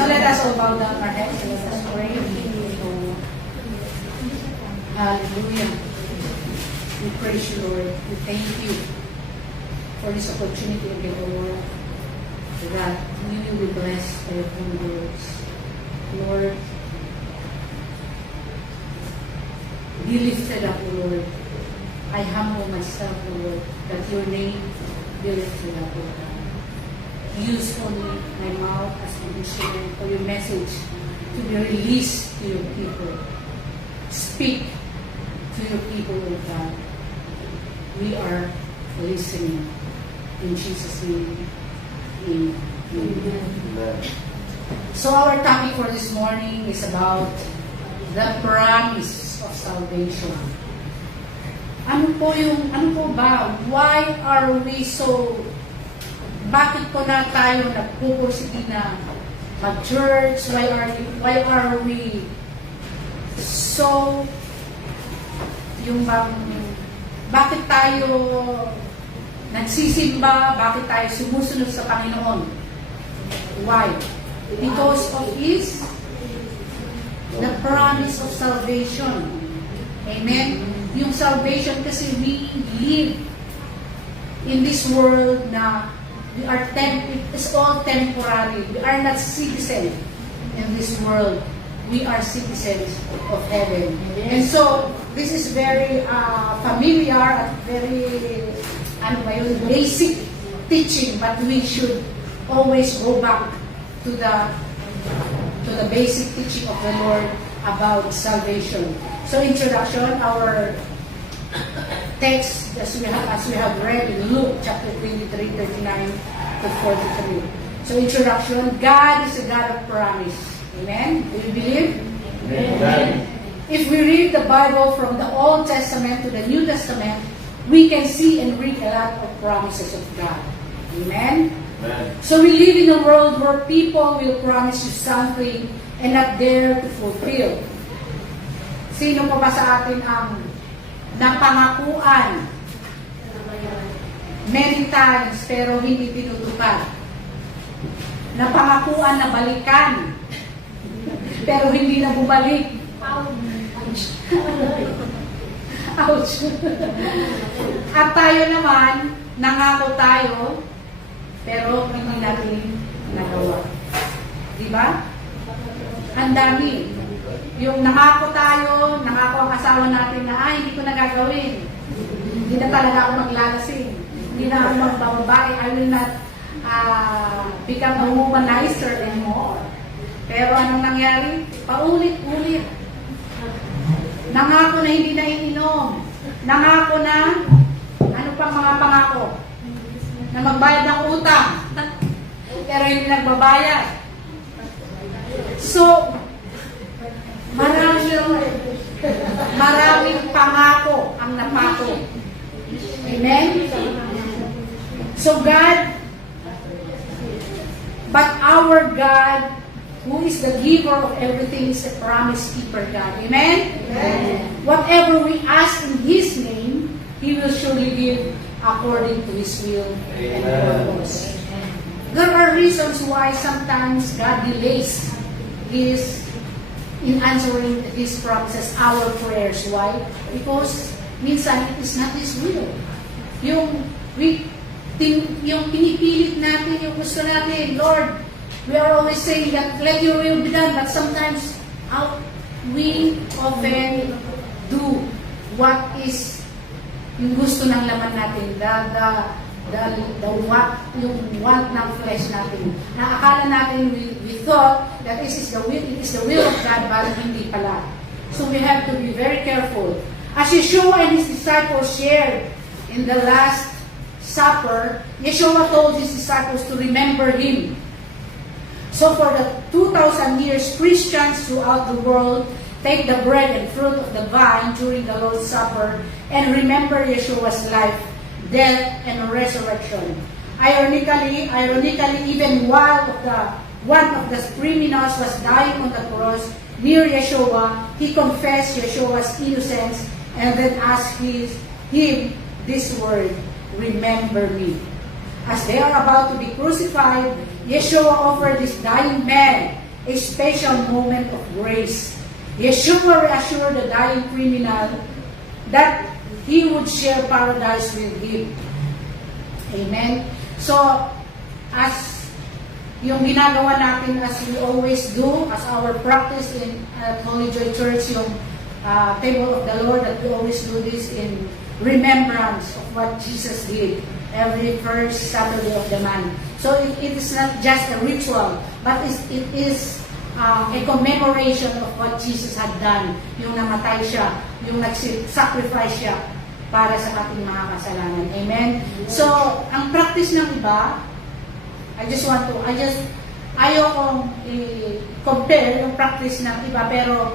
So let us all bow down our heads and let us pray. Hallelujah. We praise you, Lord. We thank you for this opportunity again, Lord, that you will be blessed by your own words. Lord, be lifted up, Lord. I humble myself, Lord, that your name be lifted up, Lord. Use only my mouth as an instrument for your message to be released to your people. Speak to your people, Lord God. We are listening. In Jesus' name, amen. So our topic for this morning is about the promise of salvation. Ano po ba? Why are we so, bakit po na tayo nagpupursige na mag-church? Why are we so, bakit tayo nagsisimba? Bakit tayo sumusunod sa Panginoon? Why? Because of the promise of salvation. Amen? Yung salvation kasi we live in this world na it's all temporary. We are not citizens in this world. We are citizens of heaven. And so, this is very familiar at very basic teaching, but we should always go back to the basic teaching of the Lord about salvation. So introduction, our text as we have read in Luke chapter 23, 39 to 43. So introduction, God is a God of promise. Amen? Do you believe? Amen. If we read the Bible from the Old Testament to the New Testament, we can see and read a lot of promises of God. Amen? Amen. So we live in a world where people will promise you something and not dare to fulfill. Sino pa ba sa atin ang napangakuan many times pero hindi tinutupad? Napangakuan na balikan pero hindi na bumalik. Ouch. At tayo naman, nangako tayo pero hindi natin nagawa. Diba? Ang dami. Yung nangako tayo, nangako ang asawa natin na, hindi ko na gagawin. Hindi na talaga ako maglalasing. Hindi na ako magbababae. I will not become a womanizer anymore. Pero anong nangyari? Paulit-ulit. Nangako na hindi na iinom. Nangako na, ano pang mga pangako? Na magbayad ng utang. Pero hindi nagbabayad. So, maraming pangako ang napako. Amen? So but our God, who is the giver of everything, is the promise keeper God. Amen? Amen. Whatever we ask in His name, He will surely give according to His will and purpose. There are reasons why sometimes God delays in answering His promises, our prayers. Why? Because minsan it is not His will. Yung pinipilit natin, yung gusto natin, Lord, we are always saying that let your will be done, but sometimes we often do what is yung gusto ng laman natin, yung want ng flesh natin. Akala natin, we thought that it is the will of God, but hindi pala. So we have to be very careful. As Yeshua and His disciples shared in the Last Supper, Yeshua told His disciples to remember Him. So for the 2,000 years, Christians throughout the world take the bread and fruit of the vine during the Lord's Supper and remember Yeshua's life, death, and resurrection. Ironically, even while one of the criminals was dying on the cross near Yeshua, he confessed Yeshua's innocence and then asked him this word, "Remember me." As they are about to be crucified, Yeshua offered this dying man a special moment of grace. Yeshua reassured the dying criminal that he would share paradise with him. Amen? So, as yung ginagawa natin as we always do, as our practice in Holy Joy Church, yung table of the Lord, that we always do this in remembrance of what Jesus did every first Saturday of the month. So it is not just a ritual, but it is a commemoration of what Jesus had done. Yung namatay siya, yung nag-sacrifice siya para sa ating mga kasalanan. Amen? So, ang practice ng iba, ayokong i-compare yung practice ng iba, pero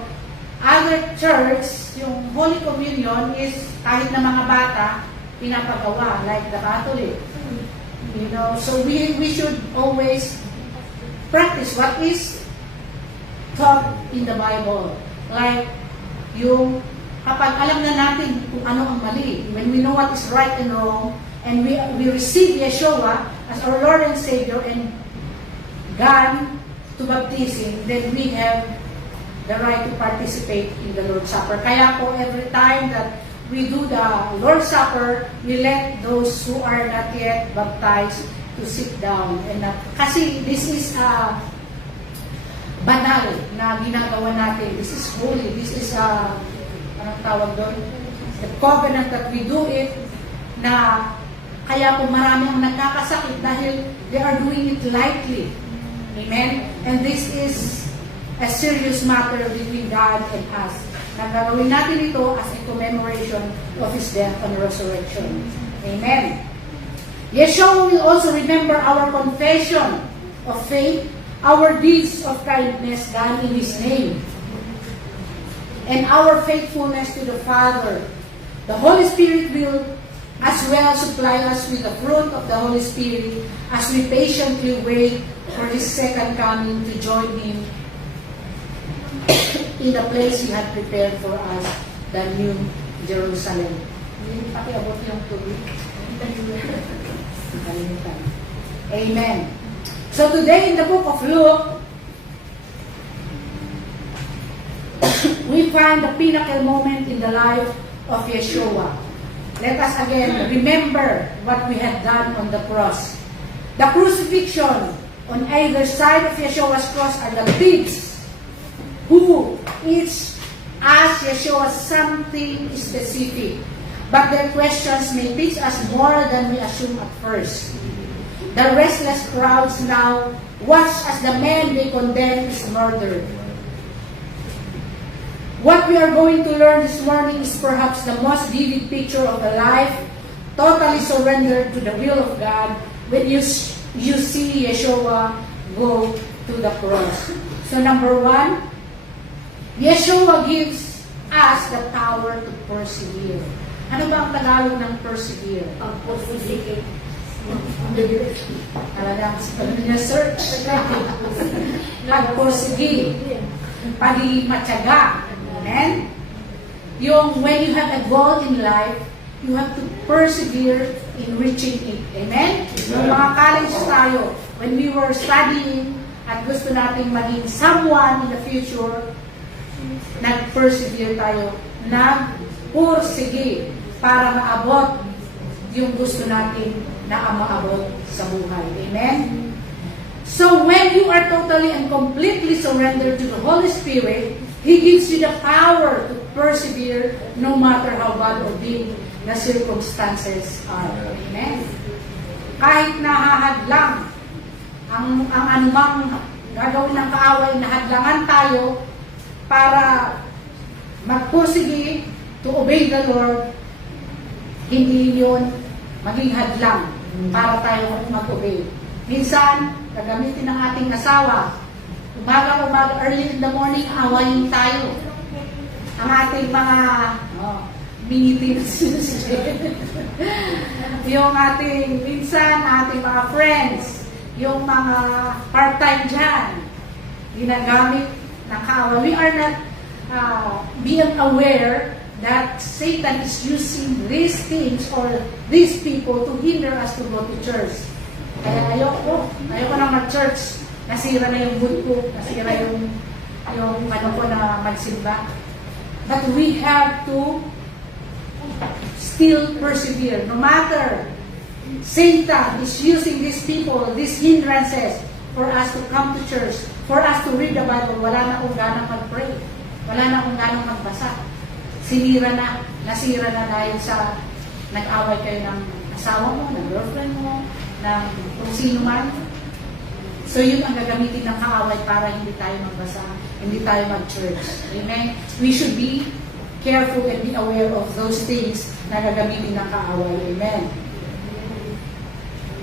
other church, yung Holy Communion is kahit na mga bata, pinapagawa, like the Catholic. You know, so we should always practice what is taught in the Bible. Like, yung kapag alam na natin kung ano ang mali, when we know what is right and wrong, and we receive Yeshua as our Lord and Savior and gone to baptism, then we have the right to participate in the Lord's Supper. Kaya po, every time that we do the Lord's Supper, we let those who are not yet baptized to sit down. And kasi this is banal na ginagawa natin. This is holy. This is anong tawag doon? The covenant that we do it, na kaya po marami ang nagkakasakit dahil they are doing it lightly. Amen? And this is a serious matter between God and us. Nagagawin natin ito as a commemoration of His death and resurrection. Amen. Yeshua will also remember our confession of faith, our deeds of kindness done in His name, and our faithfulness to the Father. The Holy Spirit will as well supply us with the fruit of the Holy Spirit as we patiently wait for His second coming to join Him in the place He had prepared for us, the New Jerusalem. Pakiabot yung tubig. Amen. So today in the book of Luke, we find the pinnacle moment in the life of Yeshua. Let us again remember what we had done on the cross. The crucifixion on either side of Yeshua's cross are the thieves who each ask Yeshua something specific, but their questions may teach us more than we assume at first. The restless crowds now watch as the man they condemn is murdered. What we are going to learn this morning is perhaps the most vivid picture of a life totally surrendered to the will of God when you see Yeshua go to the cross. So number one, Yeshua gives us the power to persevere. Ano ba ang Tagalog ng persevere? Pag-persevere. Talagang search. Pag-persevere. Pagiging matyaga. Amen? Yung when you have a goal in life, you have to persevere in reaching it. Amen? Yung mga college tayo, when we were studying at gusto nating maging someone in the future, nag-persevere tayo, nag-pursige para maabot yung gusto natin na maabot sa buhay. Amen? So when you are totally and completely surrendered to the Holy Spirit, He gives you the power to persevere no matter how bad or big the circumstances are. Amen? Kahit nahahadlang ang anumang gagawin ng kaaway, nahadlangan tayo para magpursige to obey the Lord, hindi yun maging hadlang para tayo mag-obey. Minsan, gagamitin ng ating asawa, umaga, early in the morning, awayin tayo. Ang ating mga mini-tips. Yung ating, minsan, ating mga friends, yung mga part-time dyan, ginagamit ng kaaway. We are not being aware that Satan is using these things or these people to hinder us to go to church. Kaya ayoko nang mag-church nasira na yung mood ko, nasira yung ano ko na magsimba. But we have to still persevere. No matter Satan is using these people, these hindrances, for us to come to church, for us to read the Bible, wala na akong ganang mag-pray. Wala na akong ganang magbasa. Nasira na dahil sa nag-away kayo ng asawa mo, ng girlfriend mo, ng kung sino man. So yun ang gagamitin ng kaaway para hindi tayo magbasa, hindi tayo mag-church. Amen? We should be careful and be aware of those things na gagamitin ng kaaway. Amen?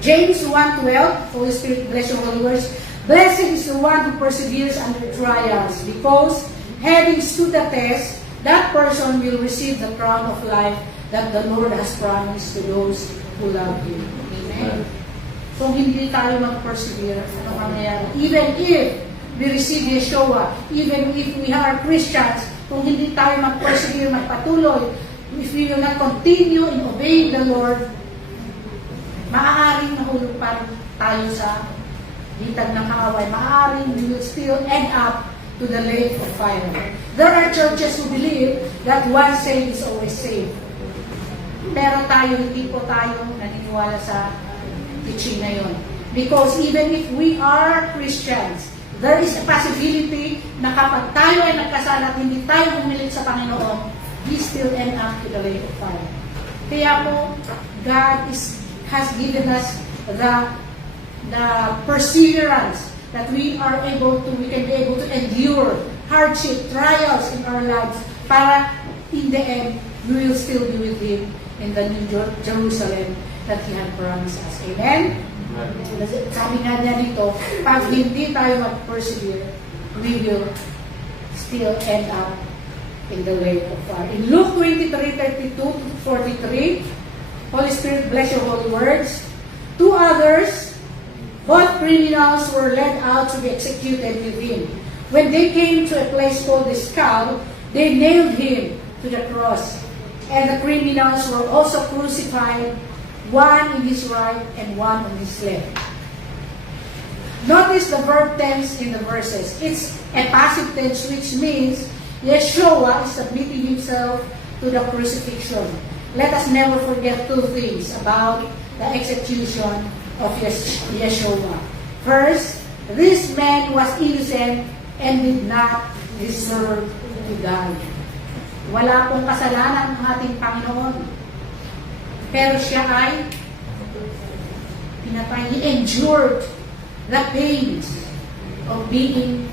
James 1:12, Holy Spirit bless your holy words. Blessed is the one who perseveres under trials, because having stood the test, that person will receive the crown of life that the Lord has promised to those who love Him. Amen? Kung hindi tayo mag-persevere, ano mangyayari? Even if we receive Yeshua, even if we are Christians, kung hindi tayo mag-persevere, magpatuloy, if we will not continue in obeying the Lord, maaaring mahulog pa rin tayo sa hitag ng kaaway. Maaaring we will still end up to the lake of fire. There are churches who believe that once saved is always saved. Pero tayo, hindi po tayo naniniwala sa teaching na yun. Because even if we are Christians, there is a possibility na kapag tayo ay nagkasala at hindi tayo humilig sa Panginoon, we still end up to the lake of fire. Kaya po, God has given us the perseverance that we can be able to endure hardship, trials in our lives, para in the end, we will still be with Him in the New Jerusalem that He had promised us. Amen? Sabi nga niya dito, pag hindi tayo mag-persevere, we will still end up in the lake of fire. In Luke 23:32-43, Holy Spirit, bless your holy words. 2 others, both criminals, were led out to be executed with Him. When they came to a place called the Skull, they nailed Him to the cross. And the criminals were also crucified, one in his right and one on his left. Notice the verb tense in the verses. It's a passive tense, which means Yeshua is submitting Himself to the crucifixion. Let us never forget 2 things about the execution of Yeshua. First, this man was innocent and did not deserve to die. Wala pong kasalanan ng ating Panginoon. Pero siya ay pinatay. He endured the pains of being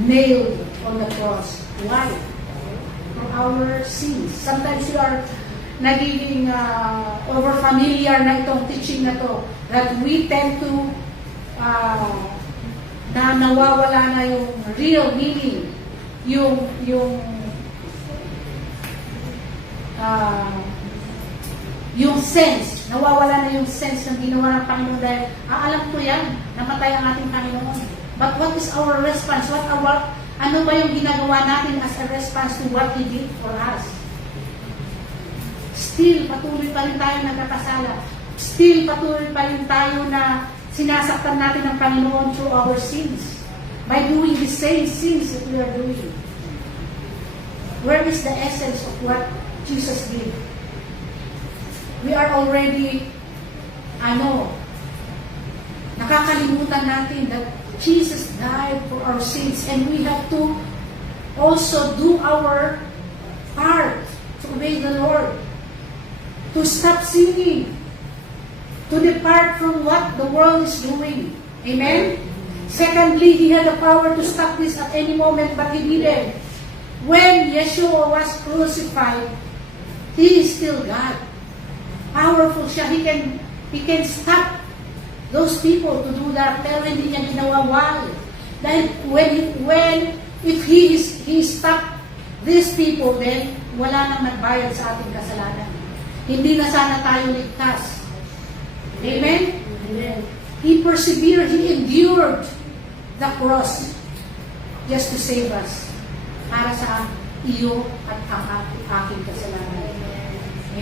nailed on the cross. Why? For our sins. Sometimes we are nagiging over-familiar na itong teaching na to, that we tend to na nawawala na yung real meaning, yung sense, nawawala na yung sense ng ginawa ng Panginoon dahil, alam ko yan, namatay ang ating Panginoon. But what is our response? Ano ba yung ginagawa natin as a response to what He did for us? Still, patuloy pa rin tayo nagkakasala. Still, patuloy pa rin tayo na sinasaktan natin ng Panginoon through our sins. By doing the same sins that we are doing. Where is the essence of what Jesus did? We are already, nakakalimutan natin that Jesus died for our sins, and we have to also do our part to obey the Lord. To stop sinning, to depart from what the world is doing. Amen? Secondly, He had the power to stop this at any moment, but He didn't. When Yeshua was crucified, He is still God. Powerful siya. He can stop those people to do that, pero hindi niya ginawa. Why? Dahil if He stopped these people, then wala nang nagbayad sa ating kasalanan. Hindi na sana tayo ligtas. Amen? Amen. He persevered, He endured the cross just to save us. Para sa iyo at ang aking kasalanan.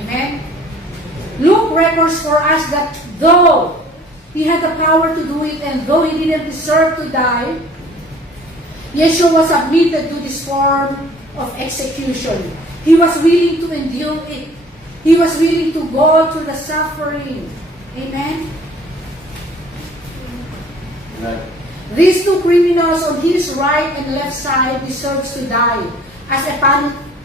Amen? Luke records for us that though He had the power to do it, and though he didn't deserve to die, Yeshua submitted to this form of execution. He was willing to endure it. He was willing to go through the suffering. Amen? Amen. These two criminals on his right and left side deserves to die as a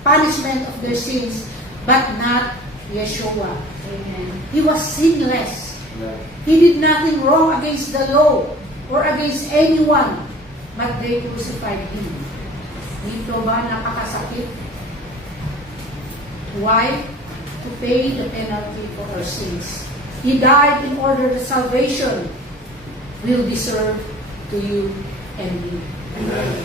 punishment of their sins, but not Yeshua. Amen. He was sinless. Amen. He did nothing wrong against the law or against anyone, but they crucified him. Dito ba napakasakit? Why? To pay the penalty for our sins. He died in order that salvation will be served to you and me. Amen.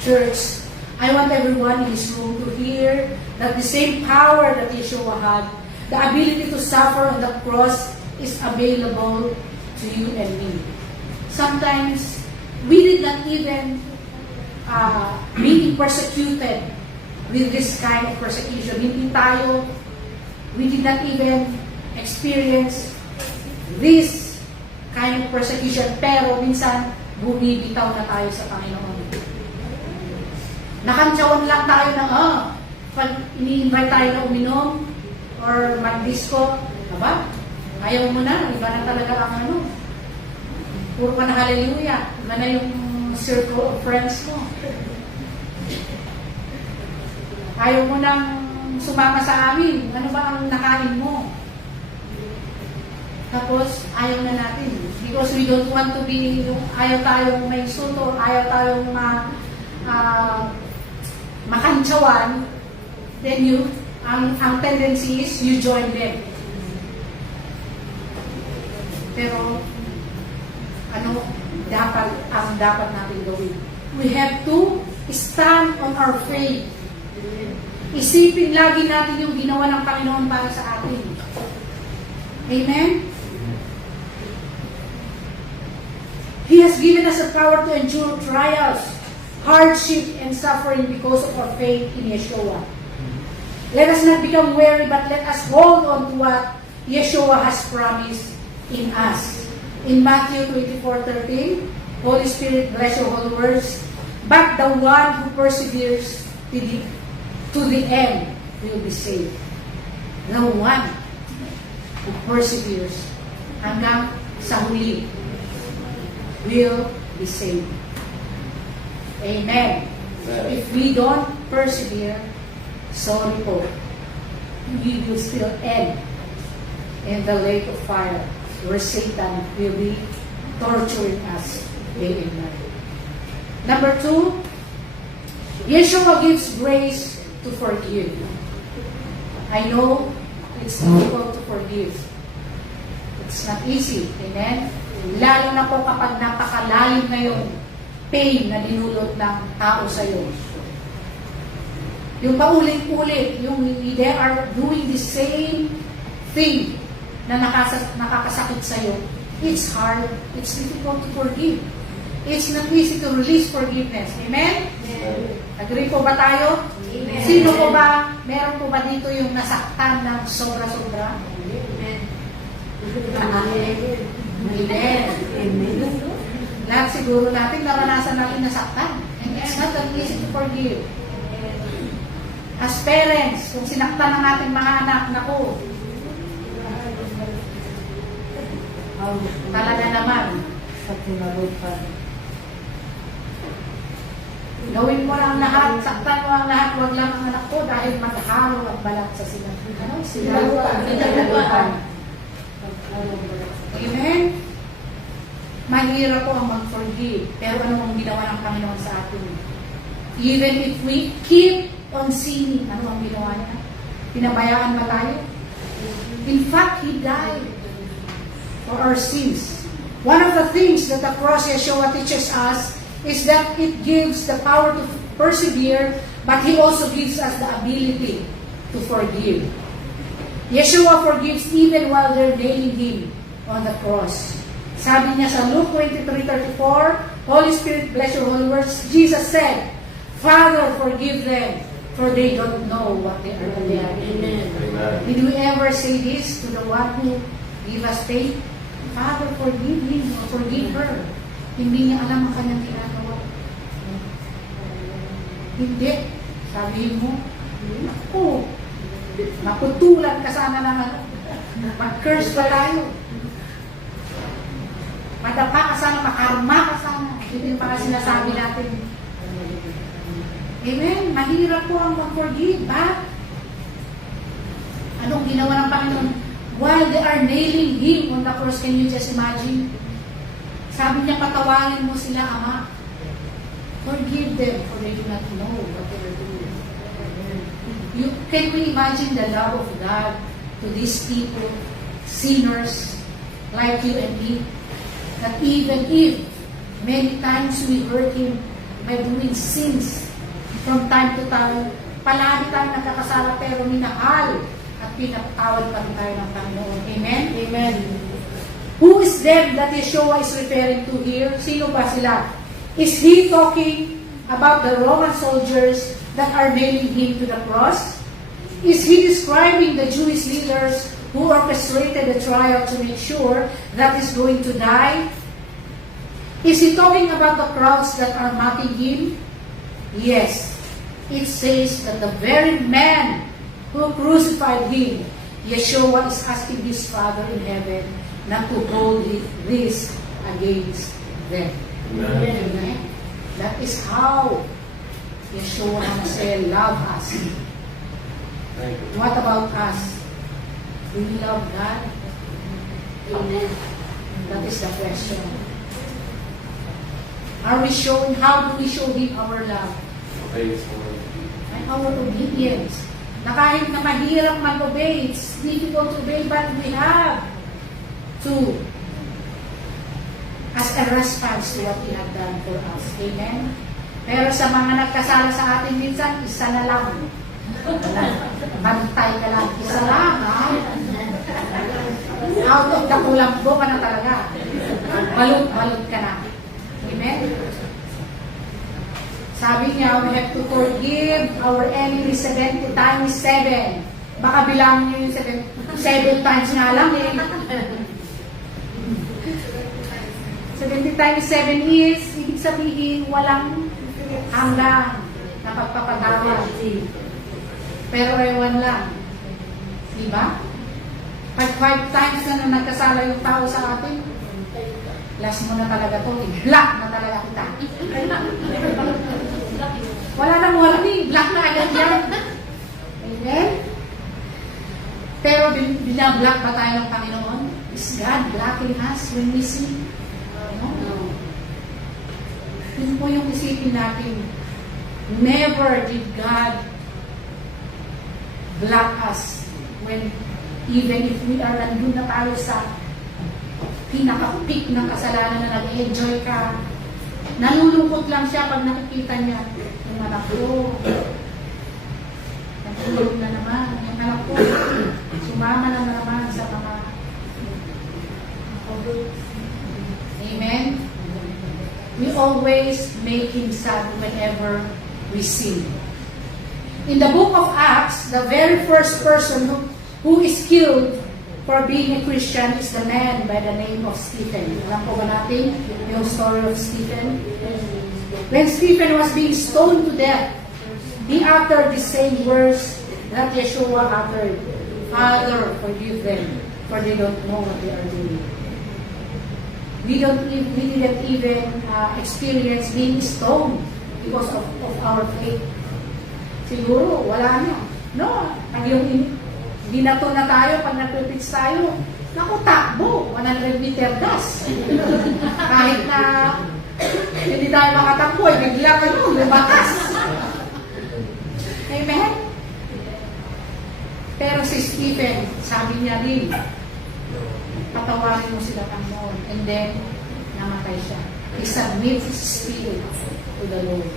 Church, I want everyone in this room to hear that the same power that Yeshua had, the ability to suffer on the cross, is available to you and me. Sometimes, we did not even being persecuted with this kind of persecution. Hindi tayo, we did not even experience this kind of persecution, pero minsan, bumibitaw na tayo sa Panginoon. Nakantsawan lang tayo ng, pag ini-invite tayo na uminom or mag-disco, aba, ayaw mo na, iba na talaga ang ano. Puro ka na hallelujah, iba na yung circle of friends mo. Ayaw mo nang sumama sa amin, ano ba ang nakain mo? Tapos, ayaw na natin. Because we don't want to be, ayaw tayong may suto, ayaw tayong makantsawan, then ang tendency is you join them. Pero, dapat natin gawin? We have to stand on our faith. Isipin lagi natin yung ginawa ng Panginoon para sa atin. Amen? He has given us the power to endure trials, hardship, and suffering because of our faith in Yeshua. Let us not become weary, but let us hold on to what Yeshua has promised in us. In Matthew 24:13, Holy Spirit, bless your holy words, but the one who perseveres to the end will be saved. The one who perseveres hanggang sa huli will be saved. Amen. So if we don't persevere, sorry po, we will still end in the lake of fire where Satan will be torturing us day and night. Number 2, Yeshua gives grace to forgive. I know it's difficult to forgive. It's not easy. Amen? Lalo na po kapag napakalalim na yung pain na dinulot ng tao sa'yo. Yung paulit-ulit, yung they are doing the same thing na nakakasakit sa'yo. It's hard. It's difficult to forgive. It's not easy to release forgiveness. Amen? Agree po ba tayo? Amen. Sino po ba, meron po ba dito yung nasaktan ng sobra-sobra? Amen. Amen. Lahat siguro natin, naranasan natin nasaktan. And it's not that easy to forgive. As parents, kung sinaktan ng ating mga anak, naku, talaga naman, gawin mo lang lahat, saktan mo ang lahat, huwag lang ang anak ko dahil maghalo at balat sa sila. Ano? Sinalupan. Amen? Mahirap po ang mag-forgive. Pero ano ang ginawa ng Panginoon sa atin? Even if we keep on sinning, ano ang ginawa niya? Pinabayaan ba tayo? In fact, He died for our sins. One of the things that the cross Yeshua teaches us is that it gives the power to persevere, but He also gives us the ability to forgive. Yeshua forgives even while they're nailing Him on the cross. Sabi niya sa Luke 23:34, Holy Spirit, bless your holy words. Jesus said, Father, forgive them, for they don't know what they are doing. Amen. Did we ever say this to the one who gave us faith? Father, forgive him or forgive her. Hindi niya alam ang kanyang ginagawa. Hindi. Sabihin mo, ako, maputulan ka sana naman. Mag-curse pa tayo. Madapa ka sana, makarma ka sana. Ito yung mga sinasabi natin. Amen? Mahirap po ang mag-forgive, ba? Anong ginawa ng Panginoon? While they are nailing Him on the cross, can you just imagine? Sabi niya, patawarin mo sila, Ama. Forgive them, for they do not know what they are doing. Can we imagine the love of God to these people, sinners like you and me? That even if many times we hurt Him by doing sins from time to time, palagi tayo nagkakasala pero minahal at pinapatawad pa rin tayo ng Panginoon. Amen? Amen. Who is them that Yeshua is referring to here? Sino ba sila? Is He talking about the Roman soldiers that are nailing Him to the cross? Is He describing the Jewish leaders who orchestrated the trial to make sure that He's going to die? Is He talking about the crowds that are mocking Him? Yes. It says that the very man who crucified Him, Yeshua, is asking His Father in heaven not to hold this against them. Amen. That is how Yeshua HaMashiach loved us. What about us? Do we love God? Amen. That is the question. Are we showing, how do we show Him our love? And our obedience. Na kahit na mahirap mag-obey, it's difficult to obey, but we have to, as a response to what He had done for us. Amen? Pero sa mga nagkasala sa atin minsan, isa na lang. Bantay ka lang. Isa lang, ha? Out of the kulambo ka na talaga. Balot-balot ka na. Amen? Sabi niya, we have to forgive our enemies 70 times 7. Baka bilangin niyo yung 7 times nga lang eh. 70 times 7 is, ibig sabihin, walang hanggang na pagpapatawad. Pero ewan lang. Diba? Pag 5 times na nagkasala yung tao sa atin, last mo na talaga to, block na talaga kita. Wala nang warning, block na agad yan. Amen? Pero binablock pa tayo ng Panginoon? Is God blocking us when we sin? No. Yun po yung isipin natin. Never did God block us when even if we are nandun na tayo sa pinaka-peak ng kasalanan na nag-enjoy ka. Nalulungkot lang siya pag nakikita niya yung anak ko. Nagulog na naman. Yung anak ko, sumama na naman sa mga Amen? We always make Him sad whenever we sin. In the book of Acts, the very first person who is killed for being a Christian is the man by the name of Stephen. Alam po ba natin yung story of Stephen? When Stephen was being stoned to death, he uttered the same words that Yeshua uttered. Father, forgive them, for they don't know what they are doing. We didn't even experience being stoned because of our faith. Siguro, wala na. No, pag yung binato na tayo, pag nag-pitch tayo, naku, takbo, 100 meter gas. Kahit na hindi tayo makatakbo, bigla ka nun, lumakas. Amen? Pero si Stephen, sabi niya rin, patawarin mo sila Panginoon. And then, namatay siya. He submits his spirit to the Lord.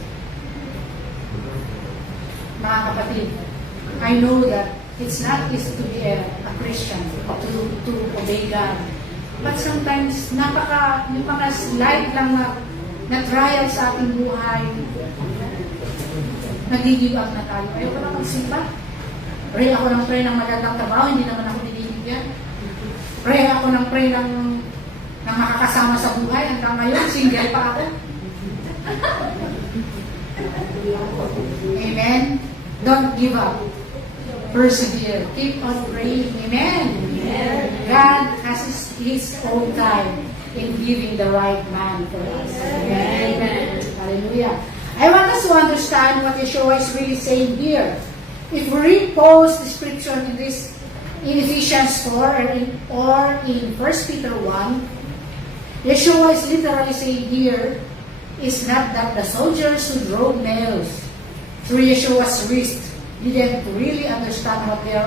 Mga kapatid, I know that it's not easy to be a Christian, to obey God. But sometimes, yung mga slight lang na trial sa ating buhay, nag-give up na tayo. Ayaw ko na magsimba. Pray ako ng pray ng magandang trabaho, hindi naman ako binibigyan. Pray ako ng pray ng makakasama sa buhay. Hanggang ngayon, single pa ako. Amen? Don't give up. Persevere. Keep on praying. Amen? Amen. God has His own time in giving the right man for us. Amen. Amen. Hallelujah. I want us to understand what Yeshua is really saying here. If we read Paul's description in Ephesians 4 or in 1 Peter 1, Yeshua is literally saying here is not that the soldiers who drove nails through Yeshua's wrist didn't really understand what they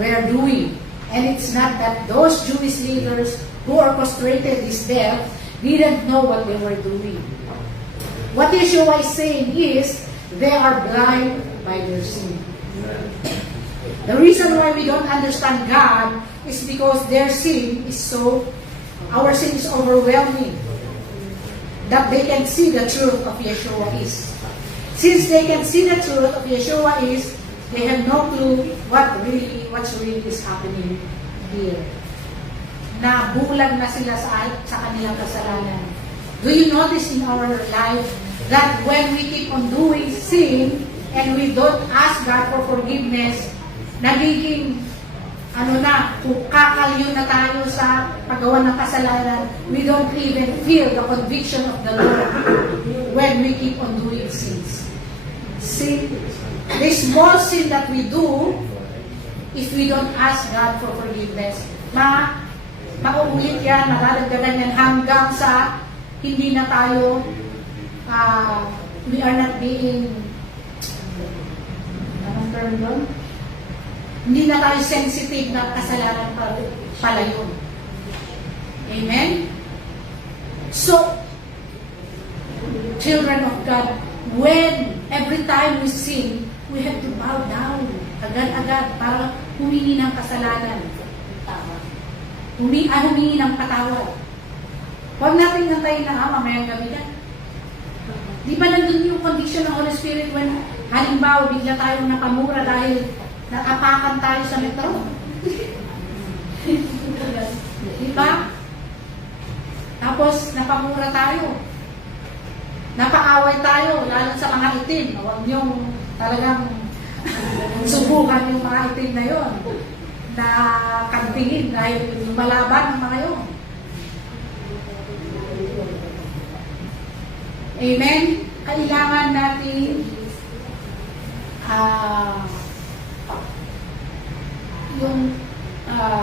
were doing. And it's not that those Jewish leaders who orchestrated this death didn't know what they were doing. What Yeshua is saying is, they are blind by their sin. The reason why we don't understand God is because their sin is our sin is overwhelming. That they can see the truth of Yeshua is. Since they can see the truth of Yeshua is, they have no clue what's really is happening here. Nabulag na sila sa kanilang kasalanan. Do you notice in our life that when we keep on doing sin and we don't ask God for forgiveness, nagiging kakalyo na tayo sa paggawa ng kasalanan, we don't even feel the conviction of the Lord when we keep on doing sins. Sin, the small sin that we do, if we don't ask God for forgiveness, mauulit yan, madadagdagan yan hanggang sa hindi na tayo, we are not being, anong term doon? Hindi na tayo sensitive na kasalanan pala yun. Amen? So, children of God, when every time we sin, we have to bow down agad-agad para humingi ng kasalanan. Humingi ng patawad. Huwag natin nantayin na mamayang gabi na. Di ba nandun yung condition ng Holy Spirit when halimbawa bigla tayong napamura dahil nakapakan tayo sa metro? Di ba? Tapos napamura tayo. Napaaway tayo, lalo sa mga itim. Huwag niyong talagang subukan yung mga itim na yon na kantingin dahil lumalaban ng mga yon. Amen? Kailangan natin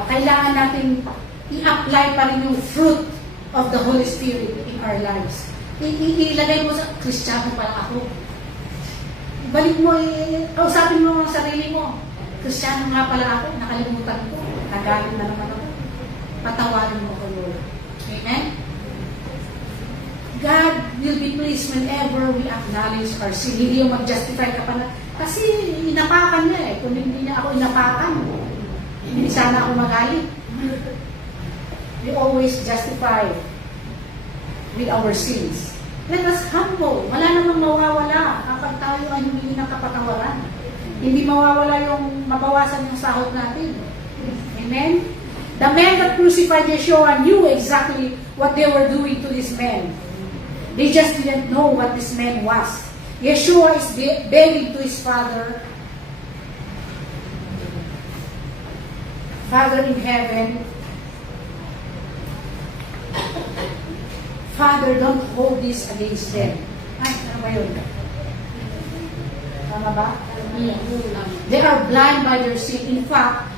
kailangan natin i-apply pa rin yung fruit of the Holy Spirit in our lives. Ilagay mo sa Kristiyano pala ako. Balik mo, kausapin mo ang sarili mo. Kristiyano nga pala ako, nakalimutan ko. Nagalit na naman ako. Patawarin mo ko, Lord. Amen? God will be pleased whenever we acknowledge our sin. Hindi yung mag-justify ka pa na, kasi inapakan niya eh. Kung hindi niya ako inapakan, hindi sana ako magalit. We always justify with our sins. Let us humble. Wala namang mawawala kapag tayo ay humingi ng kapatawaran. Hindi mawawala yung mabawasan yung sahod natin. Amen? The men that crucified Yeshua knew exactly what they were doing to this man. They just didn't know what this man was. Yeshua is begging to his Father, Father in heaven, Father, don't hold this against them. Ay, ano ba yun? Tama ba? They are blind by their sin. In fact,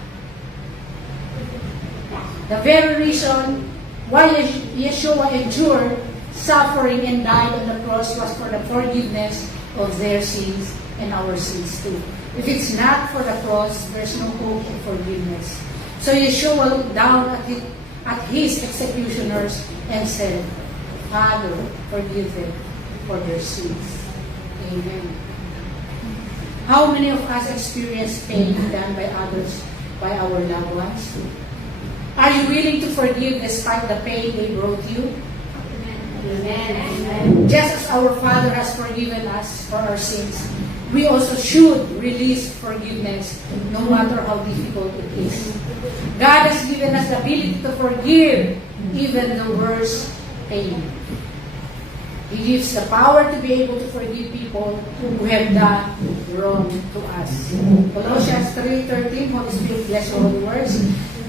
the very reason why Yeshua endured suffering and died on the cross was for the forgiveness of their sins and our sins too. If it's not for the cross, there's no hope of forgiveness. So Yeshua looked down at his executioners and said, Father, forgive them for their sins. Amen. How many of us experience pain done by others, by our loved ones? Are you willing to forgive despite the pain they brought you? Amen. Just as our Father has forgiven us for our sins, we also should release forgiveness no matter how difficult it is. God has given us the ability to forgive even the worst pain. He gives the power to be able to forgive people who have done wrong to us. Colossians 3:13, Holy Spirit, bless your holy words.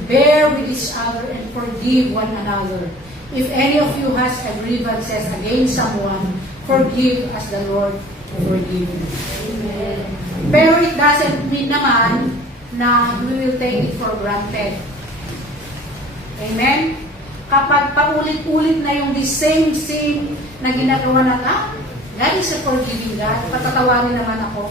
Bear with each other and forgive one another. If any of you has a grievances against someone, forgive as the Lord forgive you. Pero it doesn't mean naman na we will take it for granted. Amen? Kapag paulit-ulit na yung the same sin na ginagawa natin, God is a forgiving God, patatawarin naman ako,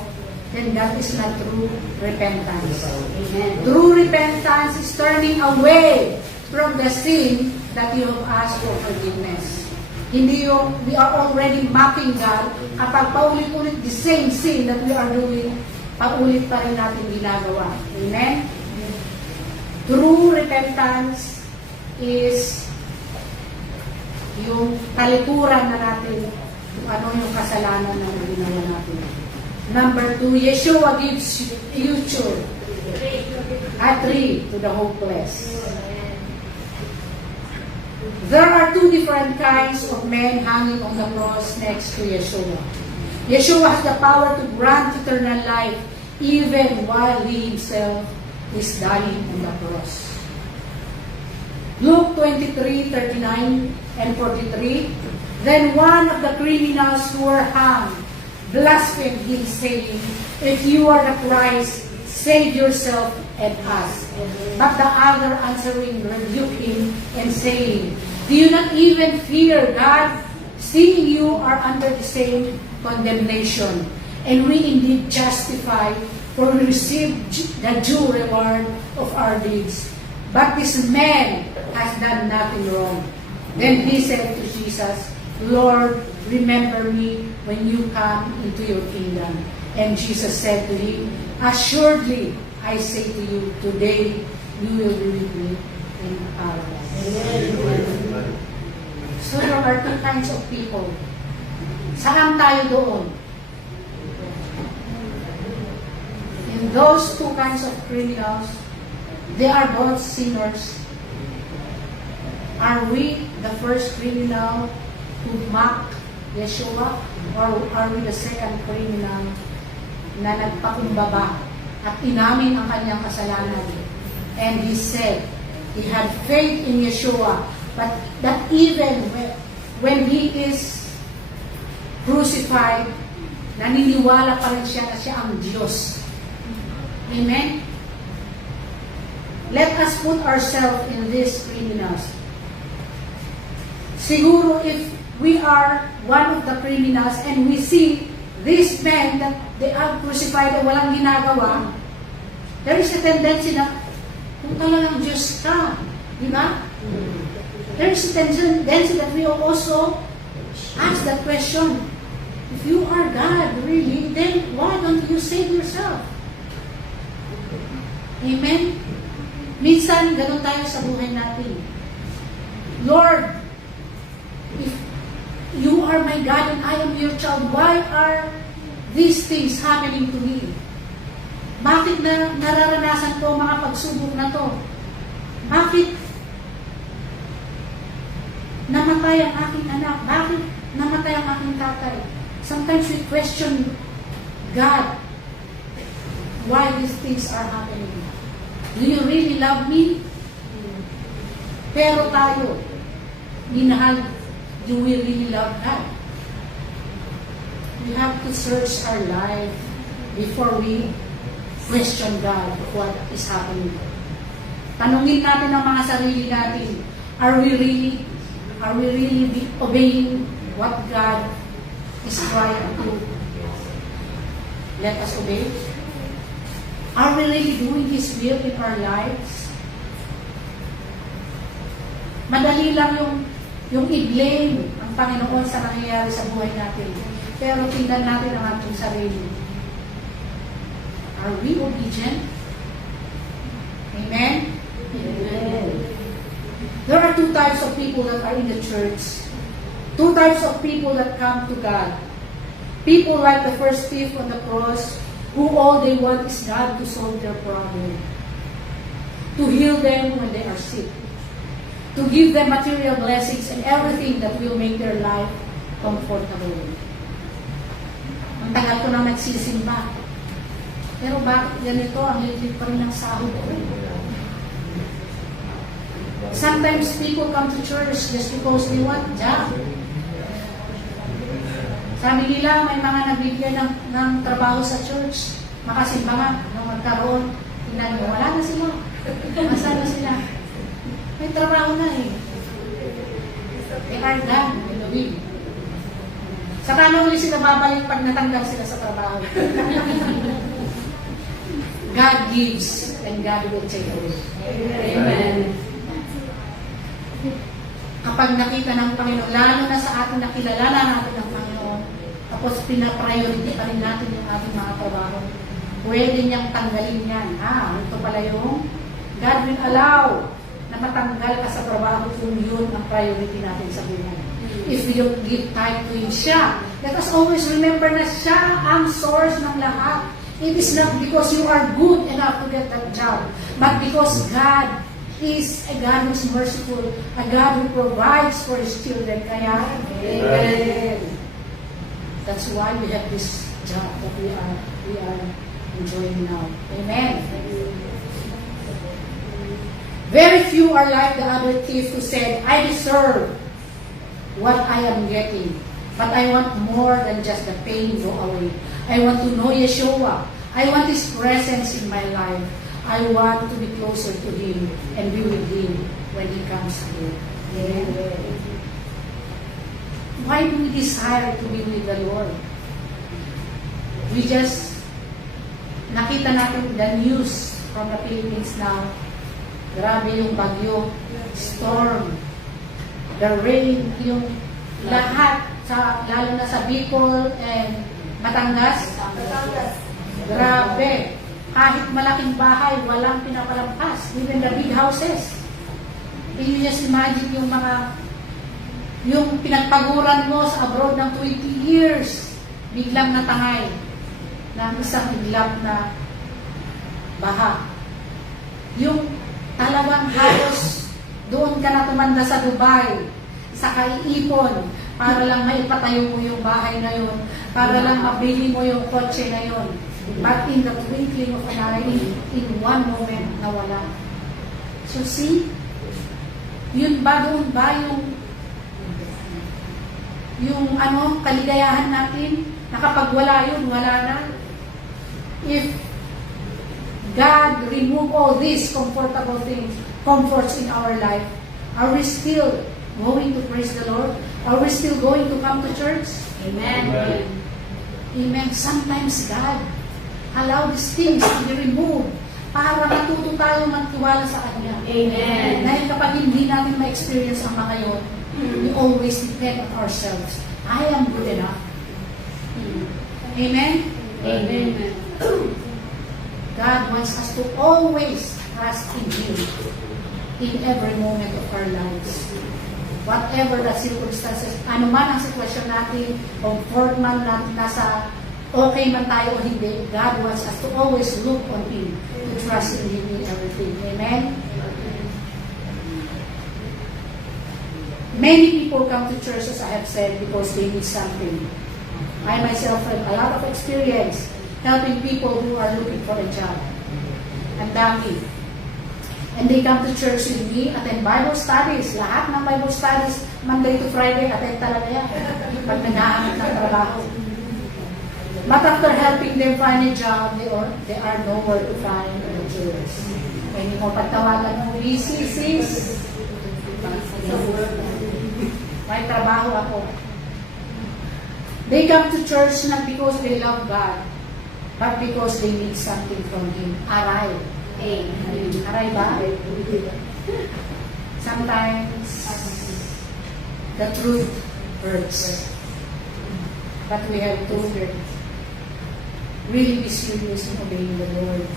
then that is not true repentance. Amen. True repentance is turning away from the sin that you have asked for forgiveness. Hindi yung we are already mocking God kapag paulit-ulit the same sin that we are doing, paulit pa rin natin ginagawa. Amen? True repentance is yung talikuran na natin kung ano yung kasalanan na ginawa natin. Number 2, Yeshua gives future. 3, to the hopeless. There are 2 different kinds of men hanging on the cross next to Yeshua. Yeshua has the power to grant eternal life even while he himself is dying on the cross. Luke 23:39 and 43. Then one of the criminals who were hung blasphemed him, saying, "If you are the Christ, save yourself and us." But the other answering rebuked him and saying, "Do you not even fear God, seeing you are under the same condemnation? And we indeed justify, for we receive the due reward of our deeds. But this man has done nothing wrong." Then he said to Jesus, "Lord, remember me when you come into your kingdom." And Jesus said to him, "Assuredly, I say to you, today you will be with me in paradise." So there are 2 kinds of people. Saan tayo doon? In those 2 kinds of criminals, they are both sinners. Are we the first criminal who mocked Yeshua? Or are we the second criminal na nagpakumbaba at inamin ang kanyang kasalanan? And he said, he had faith in Yeshua, but that even when he is crucified, naniniwala pa rin siya na siya ang Diyos. Amen? Let us put ourselves in these criminals. Siguro if we are one of the criminals and we see these men that they are crucified na walang ginagawa, there is a tendency na, kung talagang Diyos ka, di ba? There is a tendency that we also ask that question. If you are God, really, then why don't you save yourself? Amen? Minsan, ganun tayo sa buhay natin. Lord, if you are my God and I am your child, why are these things happening to me? Bakit na nararanasan ko mga pagsubok na to? Bakit namatay ang aking anak? Bakit namatay ang aking tatay? Sometimes we question God, why these things are happening. Do you really love me? Pero tayo, minahal, do we really love God? We have to search our life before we question God of what is happening. Tanungin natin ang mga sarili natin, are we really obeying what God is trying to let us obey? Are we really doing His will in our lives? Madali lang yung i-blame ang Panginoon sa nangyayari sa buhay natin. Pero tingnan natin ang ating sarili. Are we obedient? Amen? Amen. There are 2 types of people that are in the church. Two types of people that come to God. People like the first thief on the cross, who all they want is God to solve their problem, to heal them when they are sick, to give them material blessings and everything that will make their life comfortable. Ang tagal ko na nagsisimba. Pero bakit ganito ang lilit pa rin ng sahod ko? Sometimes people come to church just because they want job. Sabi nila, may mga nabigyan ng trabaho sa church. Makasimba nga, nung magkaroon, tingnan nyo, wala na sila. Masa na sila? May trabaho na eh. They are done with the will. Saka na uli sila babalik pag natanggal sila sa trabaho. God gives and God will take away. Amen. Kapag nakita ng Panginoon, lalo na sa atin nakilala natin ng Panginoon, tapos pinapriority pa rin natin yung ating mga trabaho, pwede niyang tanggalin yan. Ito pala yung God will allow na matanggal ka sa trabaho kung yun ang priority natin sa buhay. If we don't give time to Him, siya. Let us always remember na siya ang source ng lahat. It is not because you are good enough to get that job, but because God is a God who is merciful, a God who provides for His children. Kaya, amen. That's why we have this job that we are enjoying now. Amen. Very few are like the other thief who said, I deserve what I am getting, but I want more than just the pain go away. I want to know Yeshua. I want His presence in my life. I want to be closer to Him and be with Him when He comes here. Amen. Why do we desire to be with the Lord? We just nakita natin the news from the Philippines now. Grabe yung bagyo, storm, the rain, yung lahat, lalo na sa Bicol and Batangas. Grabe. Kahit malaking bahay, walang pinapalampas. Even the big houses. Can you just imagine yung pinagpaguran mo sa abroad ng 20 years, biglang natangay ng isang iglap na baha. Yung talagang halos doon ka na tumanda sa Dubai, sa kaiipon, para lang maipatayo mo yung bahay na yun, para lang mabili mo yung kotse na yun. But in the twinkling of an eye, in one moment, nawala. So see, yun ba doon ba yung kaligayahan natin, na kapag wala yun, wala na. If God remove all these comfortable things, comforts in our life, are we still going to praise the Lord? Are we still going to come to church? Amen. Amen. Amen. Sometimes God allow these things to be removed para matuto tayo magtiwala sa Kanya. Amen. Dahil kapag hindi natin ma-experience ang mga yun, we always depend on ourselves. I am good enough. Amen? Amen. God wants us to always trust in Him in every moment of our lives. Whatever the circumstances, ano man ang sitwasyon natin, comfort man natin, nasa okay man tayo o hindi, God wants us to always look on Him, to trust in Him in everything. Amen? Many people come to church, as I have said, because they need something. I myself have a lot of experience helping people who are looking for a job. Ang dami. And they come to church with me, attend Bible studies. Lahat ng Bible studies, Monday to Friday, attend talaga yan. Pag naghahanap ng trabaho. But after helping them find a job, they are nowhere to find a church. Kaya hindi mo pagtawagan mo, busy, sis. May trabaho ako. They come to church not because they love God, but because they need something from Him. Aray. Aray ba? Sometimes, the truth hurts. But we have to really be serious in obeying the Lord.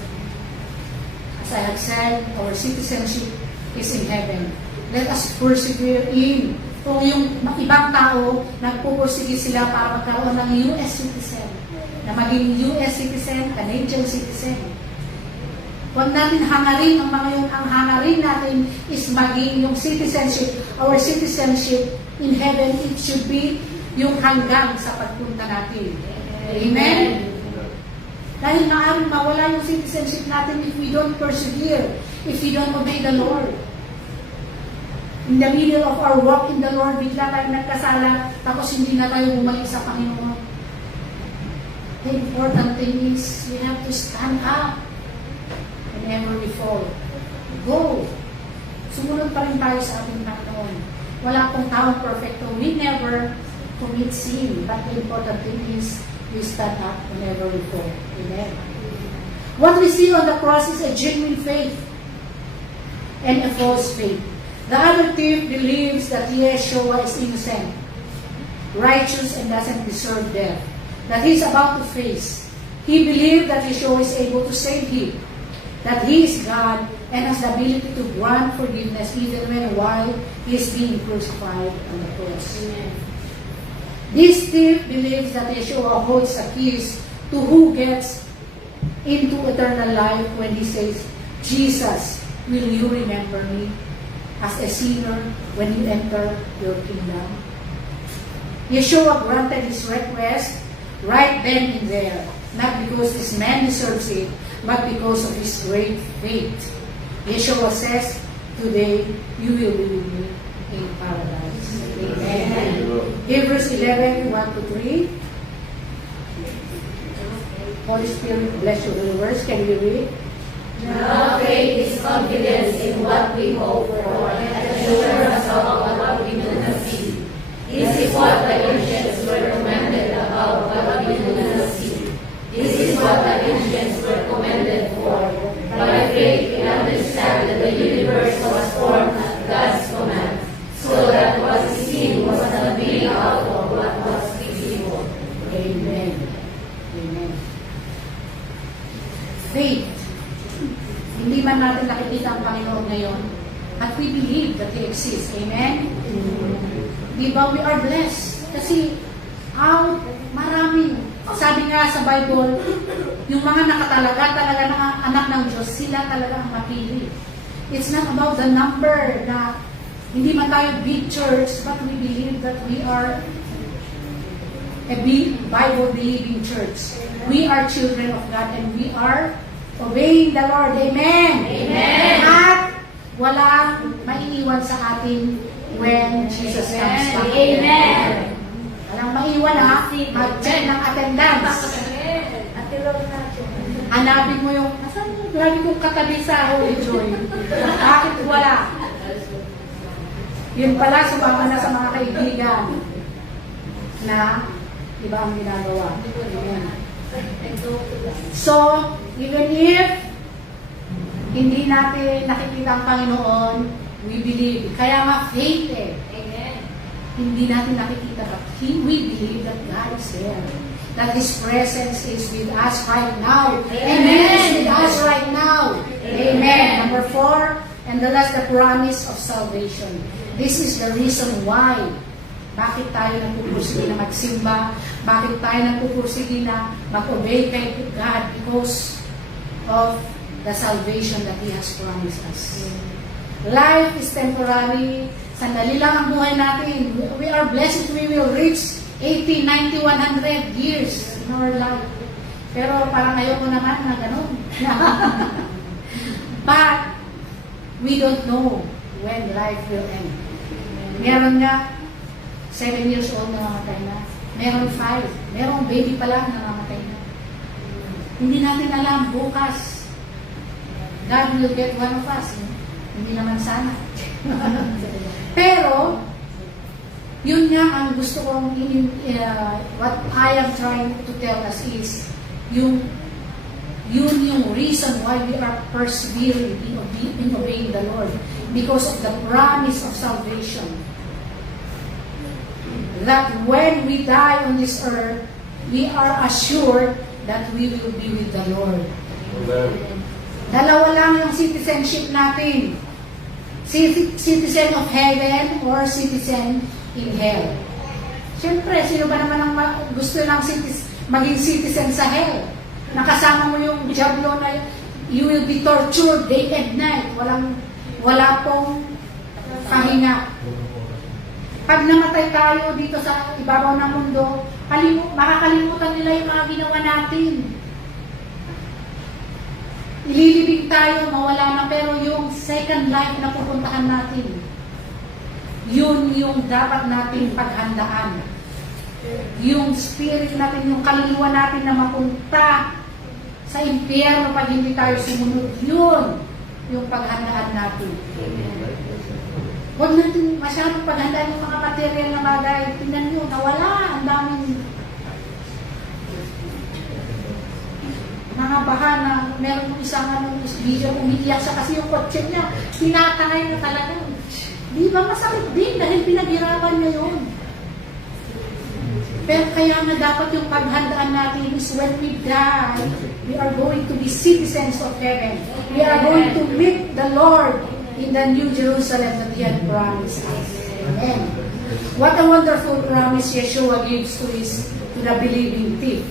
As I have said, our citizenship is in heaven. Let us persevere in Kung yung ibang tao, nagpupursige sila para magkaroon ng US citizen, na maging US citizen, Canadian citizen. Huwag natin hangarin ang mga yun. Ang hangarin natin is maging yung citizenship, our citizenship in heaven, it should be yung hanggang sa pagpunta natin. Amen? Dahil maaaring mawala yung citizenship natin if we don't persevere, if we don't obey the Lord. In the middle of our walk in the Lord, bigla tayong nagkasala, tapos hindi na tayo bumalik sa Panginoon. The important thing is, we have to stand up whenever we fall. Go! Sumunod pa rin tayo sa ating Panginoon. Wala pong taong perfecto. We never commit sin. But the important thing is, we stand up whenever we fall. Amen. What we see on the cross is a genuine faith and a false faith. The other thief believes that Yeshua is innocent, righteous, and doesn't deserve death, that he's about to face. He believed that Yeshua is able to save him, that he is God and has the ability to grant forgiveness even when while he is being crucified on the cross. Amen. This thief believes that Yeshua holds the keys to who gets into eternal life when he says, Jesus, will you remember me as a sinner when you enter your kingdom? Yeshua granted his request right then and there, not because this man deserves it, but because of his great faith. Yeshua says, today you will be with me in paradise. Amen. Hebrews 11, 1-3. Holy Spirit, bless your little words. Can we read? Now faith is confidence in what we hope for, and assurance of what we do not see. This is what the ancients were commended about what we do not see. This is what the ancients were commended for. By faith we understand that the universe was formed at God's command, so that what is seen was not made out of what was visible. Amen. Amen. Faith. Hindi man natin nakikita ang Panginoon ngayon, at we believe that He exists. Amen? Di ba? We are blessed. Kasi, maraming, sabi nga sa Bible, yung mga talaga ng anak ng Diyos, sila talaga ang mapili. It's not about the number na hindi man tayo big church, but we believe that we are a big Bible-believing church. We are children of God and we are obeying the Lord. Amen. Amen. At walang maiiwan sa atin when Jesus comes back. Amen. Walang maiiwan ha. Mag-check ng attendance. Hanapin mo yung, asan mo? Lagi kong katabi sa Holy Joy. Bakit wala? Yun pala, sumama na sa mga kaibigan na iba ang ginagawa. Amen. So, even if hindi natin nakikita ang Panginoon, we believe. Kaya nga faith eh. Amen. Hindi natin nakikita, but we believe that God is there. That His presence is with us right now. And He is with us right now. Amen. Number 4, and that's the promise of salvation. This is the reason why. Bakit tayo nagpupursige na magsimba? Bakit tayo nagpupursige na mag-obey kay God? Because of the salvation that He has promised us. Life is temporary. Sandali lang ang buhay natin. We are blessed if we will reach 80, 90, 100 years in our life. Pero parang ayoko naman na gano'n. But we don't know when life will end. Meron nga 7 years old na mamatay na. Meron 5. Meron baby pa lang na mamatay na. Hindi natin alam bukas. God will get one of us. Hindi naman sana. Pero, yun nga ang gusto kong what I am trying to tell us is yun yung reason why we are persevering in obeying the Lord, because of the promise of salvation. That when we die on this earth, we are assured that we will be with the Lord. Amen. Dalawa lang yung citizenship natin. Citizen of heaven or citizen in hell. Siyempre, sino ba naman ang gusto ng maging citizen sa hell? Nakasama mo yung diablo na you will be tortured day and night. Wala pong pahinga. Pag namatay tayo dito sa ibabaw ng mundo, makakalimutan nila yung mga ginawa natin. Ililibing tayo, mawala na, pero yung second life na pupuntahan natin, yun yung dapat nating paghandaan. Yung spirit natin, yung kaluluwa natin na mapunta sa impyerno pag hindi tayo sumunod, yun yung paghandaan natin. Huwag natin masyadong paghandaan yung mga material na bagay. Tingnan nyo, nawala. Ang daming mga baha na meron yung isang video, umiiyak siya kasi yung kotse niya, tinatangay na talaga. Di ba masakit din dahil pinaghirapan niya yun. Pero kaya nga dapat yung paghandaan natin is when we die, we are going to be citizens of heaven. We are going to meet the Lord in the New Jerusalem that He had promised us. Amen. What a wonderful promise Yeshua gives to the believing thief.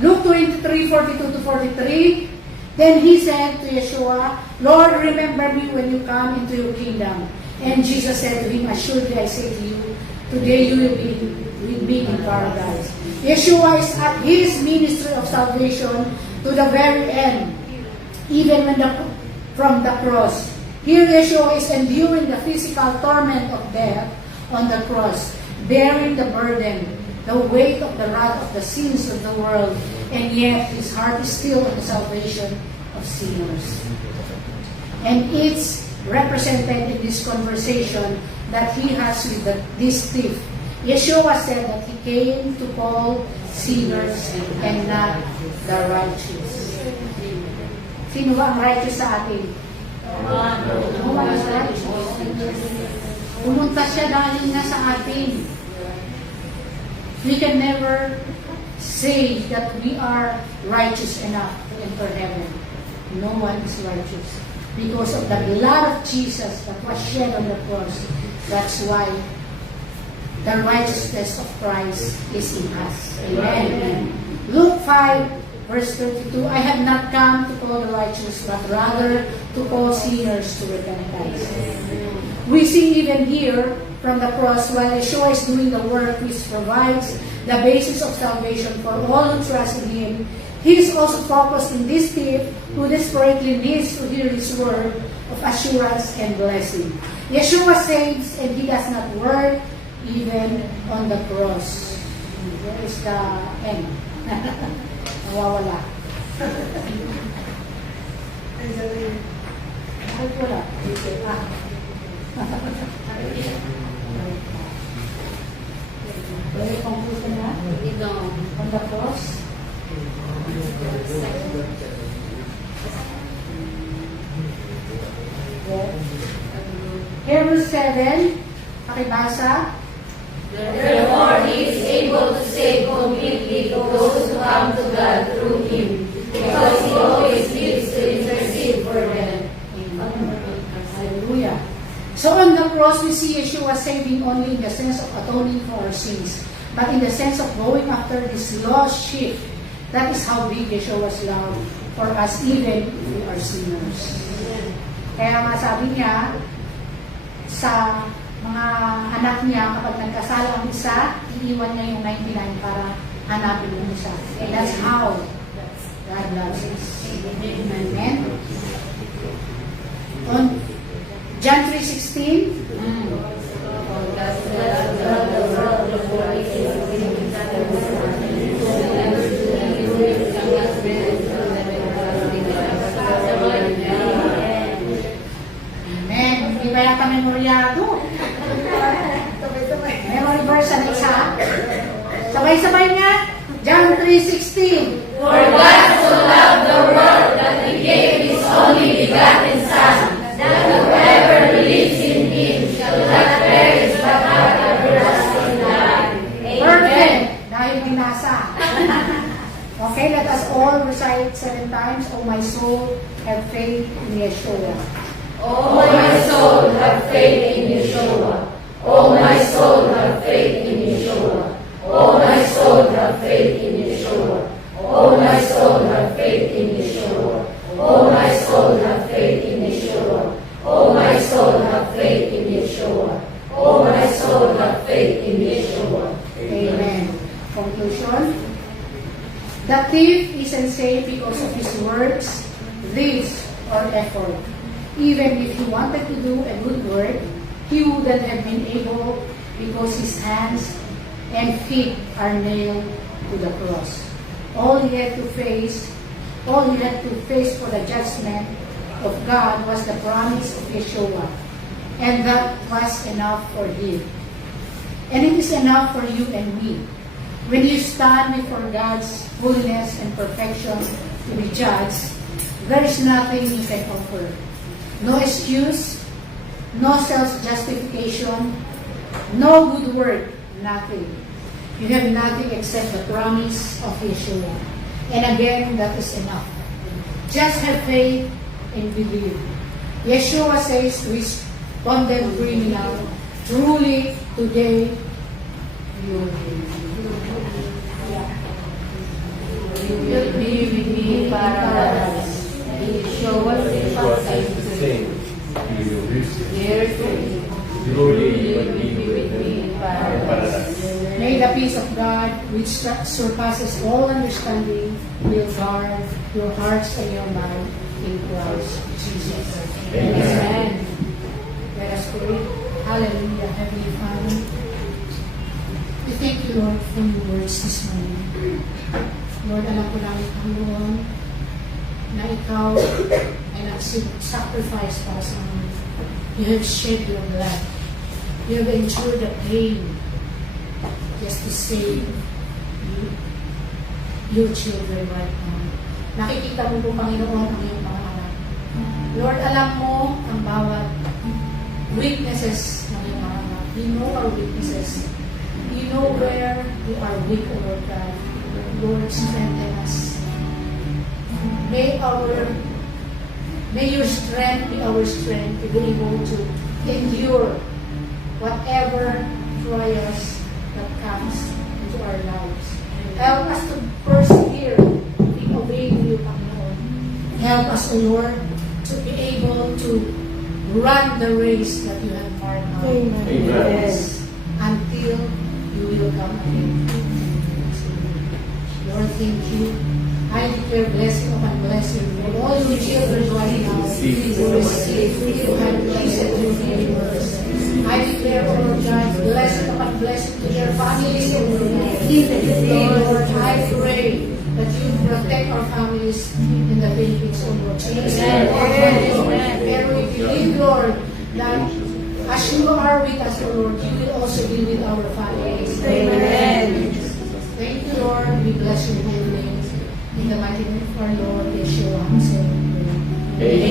Luke 23:42-43, then he said to Yeshua, Lord, remember me when you come into your kingdom. And Jesus said to him, assuredly I say to you, today you will be with me in paradise. Yeshua is at His ministry of salvation to the very end, even from the cross. Here Yeshua is enduring the physical torment of death on the cross, bearing the burden, the weight of the wrath of the sins of the world, and yet His heart is still on the salvation of sinners. And it's represented in this conversation that He has with this thief. Yeshua said that He came to call sinners and not the righteous. Sino ba ang righteous sa atin? No one is righteous. Pumunta siya dahil na sa atin. We can never say that we are righteous enough to enter heaven. No one is righteous. Because of the blood of Jesus that was shed on the cross, that's why the righteousness of Christ is in us. Amen. Luke 5:32, I have not come to call the righteous, but rather to call sinners to repentance. We see even here from the cross, while Yeshua is doing the work which provides the basis of salvation for all who trust in Him, He is also focused in this thief who desperately needs to hear His word of assurance and blessing. Yeshua saves and He does not work even on the cross. Where is the end? Nawawala. Bakit wala? Very conclusion na? On the cross? Hebrews 7, pakibasa. Therefore, He is able to save completely those who come to God through Him, because He always lives to intercede for them. Hallelujah. So on the cross, we see Yeshua saving only in the sense of atoning for our sins, but in the sense of going after this lost sheep. That is how big Yeshua's love for us, even if we are sinners. Kaya masabi niya, sa mga anak niya, kapag nagkasala ang isa, iiwan niya yung 99 para hanapin yung isa. And that's how God loves us. Amen. On John 3:16, Amen. Hindi ba yata memoryado? Memory verse ang isa. Sabay-sabay nga. John 3:16. For God so loved the world that He gave His only begotten Son, that whoever believes in Him shall not perish but have everlasting life. Perfect. Dahil binasa. Okay, let us all recite 7 times. Oh my soul, have faith in Yeshua. O my soul, have faith in Yeshua. O my soul, have faith in Yeshua. O my soul, have faith in Yeshua. O my soul, have faith in Yeshua. O my soul, have faith in Yeshua. O my soul, have faith in Yeshua. O my soul, have faith in Yeshua. Amen. Conclusion. The thief isn't saved because of his works, deeds, or effort. Even if he wanted to do a good work, he wouldn't have been able because his hands and feet are nailed to the cross. All he had to face for the judgment of God was the promise of Yeshua. And that was enough for him. And it is enough for you and me. When you stand before God's holiness and perfection to be judged, there is nothing you can offer. No excuse, no self-justification, no good work, nothing. You have nothing except the promise of Yeshua. And again, that is enough. Just have faith and believe. Yeshua says to his condemned criminal, truly today you will be with me in paradise. Yeshua says the same. Truly will be with me in paradise. May the peace of God, which surpasses all understanding, will guard your hearts and your mind in Christ Jesus. Amen. Let us pray. Hallelujah, Heavenly Father. We thank you, Lord, for your words this morning. Lord, alam ko namin, Panginoon, na ikaw ay nag-sacrifice para sa amin. You have shed your blood. You have endured the pain just to save you, your children right now. Nakikita mo po, Panginoon, ang iyong mga anak. Lord, alam mo ang bawat weaknesses ng iyong mga anak. You know our weaknesses. You know where we are weak, O Lord God. Lord, strengthen us. May your strength be our strength to be able to endure whatever trials that comes into our lives. Help us to persevere in obeying you, Panginoon. Help us, O Lord, to be able to run the race that you have marked out for us until you will come again. Lord, thank you. I declare blessing upon blessing for all your children right now. You receive, you have blessed your neighbors. I declare, O Lord God, blessing upon blessing to their families, O Lord God. Lord, I pray that you protect our families in the Philippines, O Lord. Amen. And we believe, Lord, that as you are with us, O Lord, you will also be with our families. Amen. Thank you, Lord. We bless your holy name. In the mighty name of our Lord, Yeshua, I'm saying, Amen.